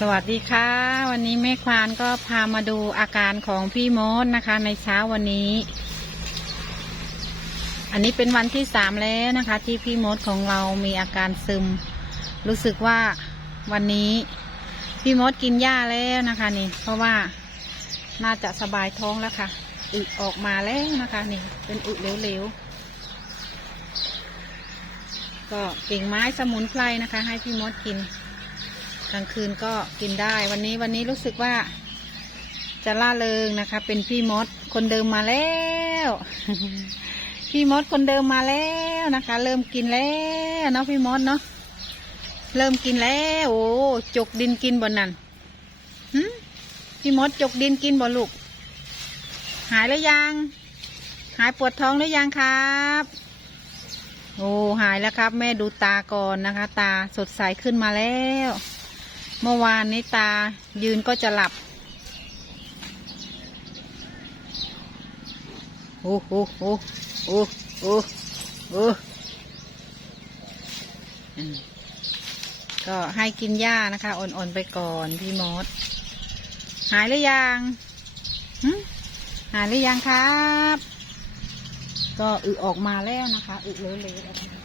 สวัสดีค่ะ วันนี้แม่ควานก็พามาดูอาการของพี่มดนะคะ ในเช้าวันนี้ อันนี้เป็นวันที่สามแล้วนะคะ ที่พี่มดของเรามีอาการซึม รู้สึกว่าวันนี้ พี่มดกินหญ้าแล้วนะคะนี่ เพราะว่าน่าจะสบายท้องแล้วค่ะอึออกมาแล้วนะคะนี่ เป็นอึเหลวๆก็กิ่งไม้สมุนไพรนะคะ ให้พี่มดกิน กลางคืนก็กินได้ วันนี้วันนี้รู้สึกว่า จะล่าเริงนะคะ เป็นพี่มดคนเดิมมาแล้ว พี่มดคนเดิมมาแล้วนะคะ เริ่มกินแล้วเนาะพี่มดเนาะเริ่มกินแล้วโอ้จกดินกินบ่นั่นหึพี่มดจกดินกินบ่ลูก หายแล้วยัง หายปวดท้องหรือยังครับโอ้หายแล้วครับ แม่ดูตาก่อนนะคะ ตาสดใสขึ้นมาแล้ว เมื่อวานนี้ตายืนก็จะหลับ โอ้โหโอ้โอ้โอ้โอ้อืมก็ให้กินหญ้านะคะ อ่อนๆไปก่อนพี่มด หายหรือยังหึหายหรือยังครับ ก็อึออกมาแล้วนะคะ อึเละๆออกมา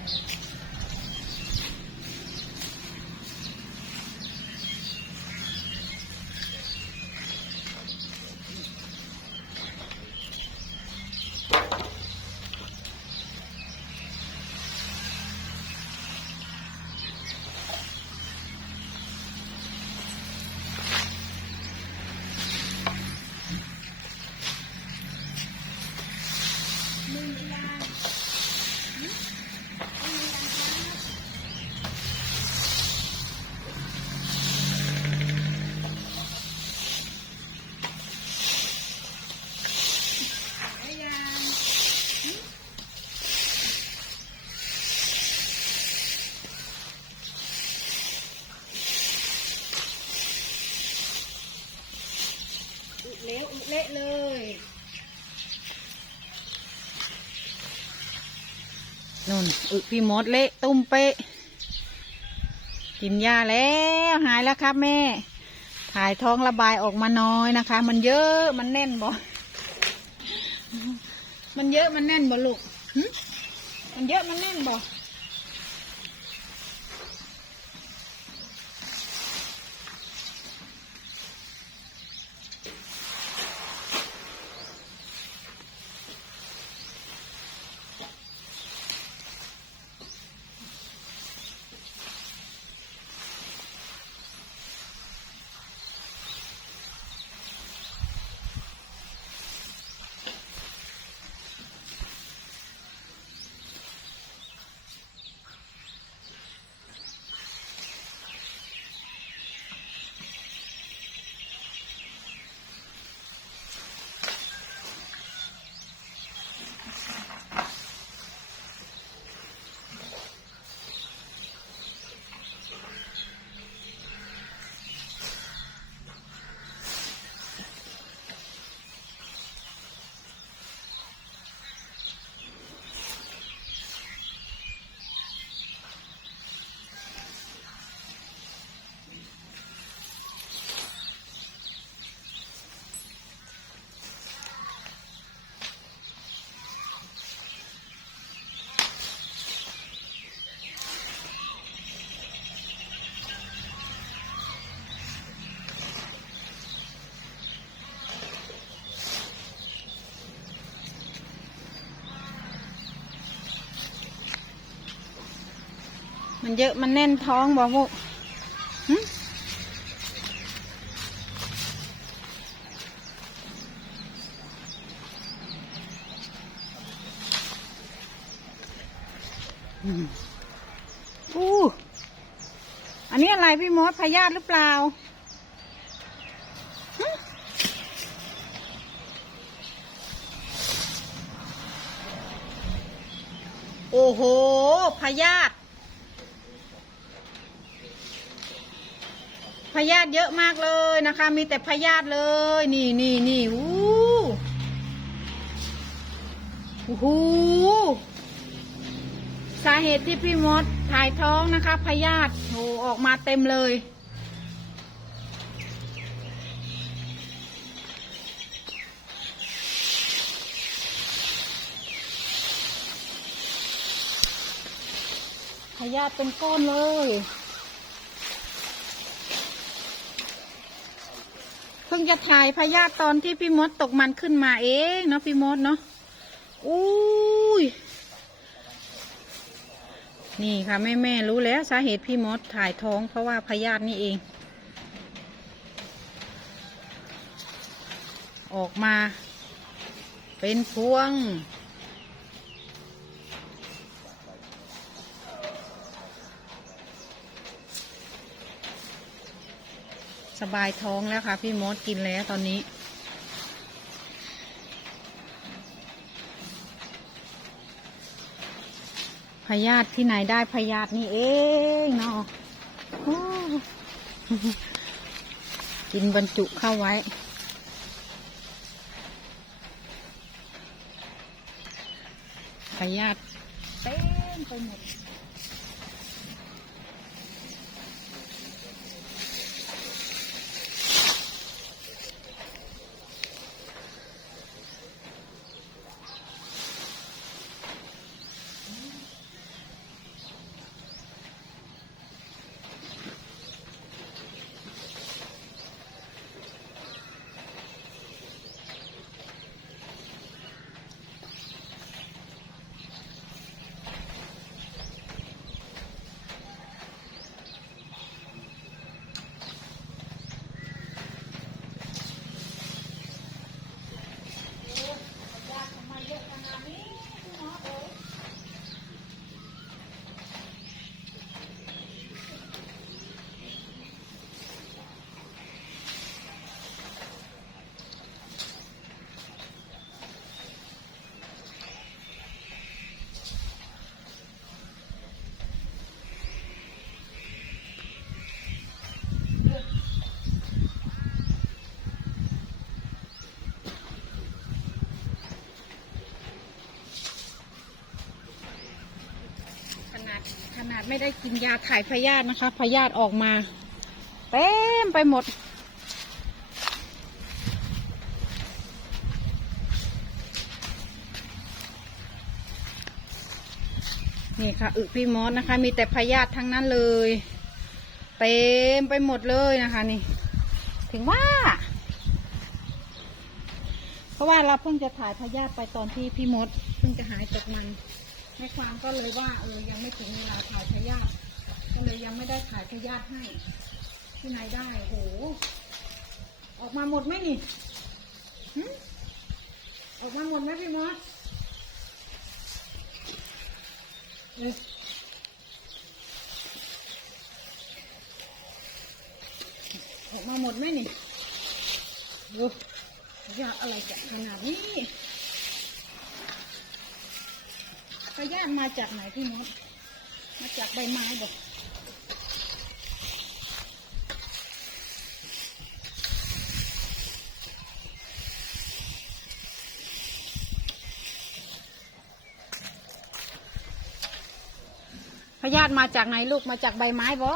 นุ่นอึพี่มดเละตุ้มเป๊ะ กินยาแล้วหายแล้วครับแม่ ถ่ายท้องระบายออกมาน้อยนะคะ มันเยอะมันแน่นบ่ มันเยอะมันแน่นบ่ลูกมันเยอะมันแน่นบ่ มันเยอะมันแน่นท้องบ่ลูกหึอืมอู้ อันนี้อะไรพี่มดพยาธิหรือเปล่า โอ้โหพยาธิ พยาธิเยอะมากเลยนะคะ มีแต่พยาธิเลย นี่นี่นี่อู้หูสาเหตุที่พี่มดถ่ายท้องนะคะพยาธิโหออกมาเต็มเลย พยาธิเป็นก้อนเลย งจะถ่ายพยาธิตอนที่พี่มดตกมันขึ้นมาเองเนาะพี่มดเนาะอุ้ยนี่ค่ะแม่แม่รู้แล้วสาเหตุพี่มดถ่ายท้องเพราะว่าพยาธินี่เอง ออกมา เป็นพวง สบายท้องแล้วค่ะ พี่มดกินแล้วตอนนี้ พยาธิที่ไหนได้พยาธินี่เองเนาะกินบรรจุเข้าไว้ พยาธิเต็มไปหมด ไม่ได้กินยาถ่ายพยาธินะคะ พยาธิออกมา เต็มไปหมด นี่ค่ะอึพี่มอสนะคะ มีแต่พยาธิทั้งนั้นเลย เต็มไปหมดเลยนะคะนี่ ถึงว่าเพราะว่าเราเพิ่งจะถ่ายพยาธิไปตอนที่พี่มดเพิ่งจะหายจากมัน แม่ความก็เลยว่าเออยังไม่ถึงเวลาถ่ายพยาธิก็เลยยังไม่ได้ถ่ายพยาธิให้ที่ไหนได้โห ออกมาหมดไหมนี่ออกมาหมดไหมพี่มอสเอ้ยออกมาหมดไหมนี่ดูยากอะไรจะขนาดนี้ พยาธิมาจากไหนพี่มดมาจากใบไม้บอกพยาธิมาจากไหนลูกมาจากใบไม้บอ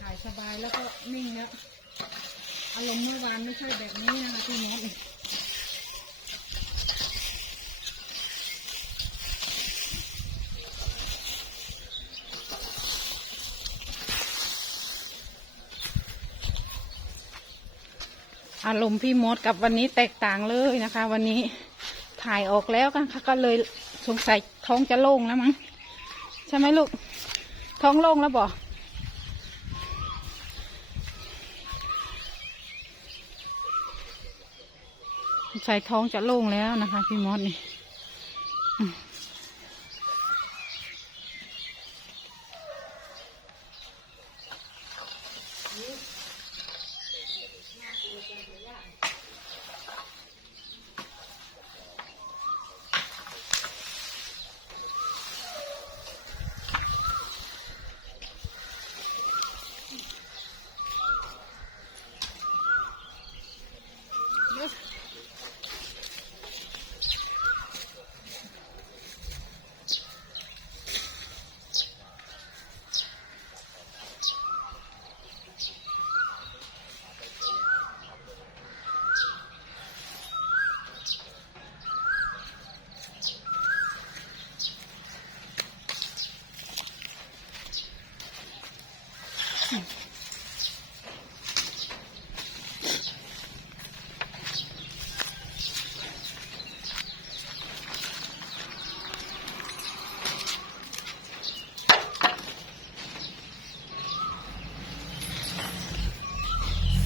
ถ่ายสบายแล้วก็นิ่งแล้ว อารมณ์เมื่อวานไม่ใช่แบบนี้นะคะพี่มดอารมณ์พี่มดกับวันนี้แตกต่างเลยนะคะ วันนี้ถ่ายออกแล้วกันค่ะก็เลยสงสัยท้องจะโล่งแล้วมั้งใช่ไหมลูก ท้องโล่งแล้วบอก ใส่ท้องจะโล่งแล้วนะคะ พี่มดนี่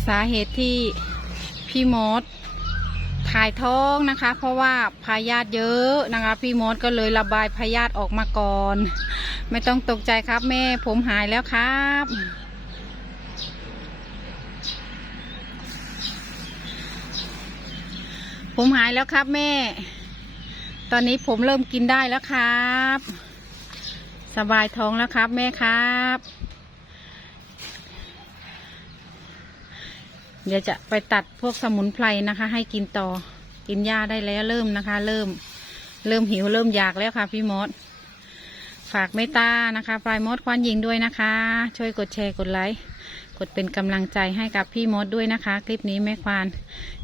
สาเหตุที่พี่มดถ่ายท้องนะคะ เพราะว่าพยาธิเยอะนะคะ พี่มดก็เลยระบายพยาธิออกมาก่อน ไม่ต้องตกใจครับแม่ผมหายแล้วครับ ผมหายแล้วครับแม่ ตอนนี้ผมเริ่มกินได้แล้วครับ สบายท้องแล้วครับแม่ครับ เดี๋ยวจะไปตัดพวกสมุนไพรนะคะ ให้กินต่อกินหญ้าได้แล้วเริ่มนะคะ เริ่ม เริ่มหิวเริ่มอยากแล้วค่ะ พี่มดฝากเมตตานะคะปลายมดควานยิงด้วยนะคะ ช่วยกดแชร์กดไลค์กดเป็นกำลังใจให้กับพี่มดด้วยนะคะ คลิปนี้แม่ควาน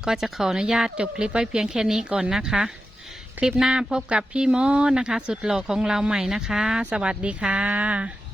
ก็จะขออนุญาตจบคลิปไว้เพียงแค่นี้ก่อนนะคะ คลิปหน้าพบกับพี่มดนะคะ สุดหล่อของเราใหม่นะคะ สวัสดีค่ะ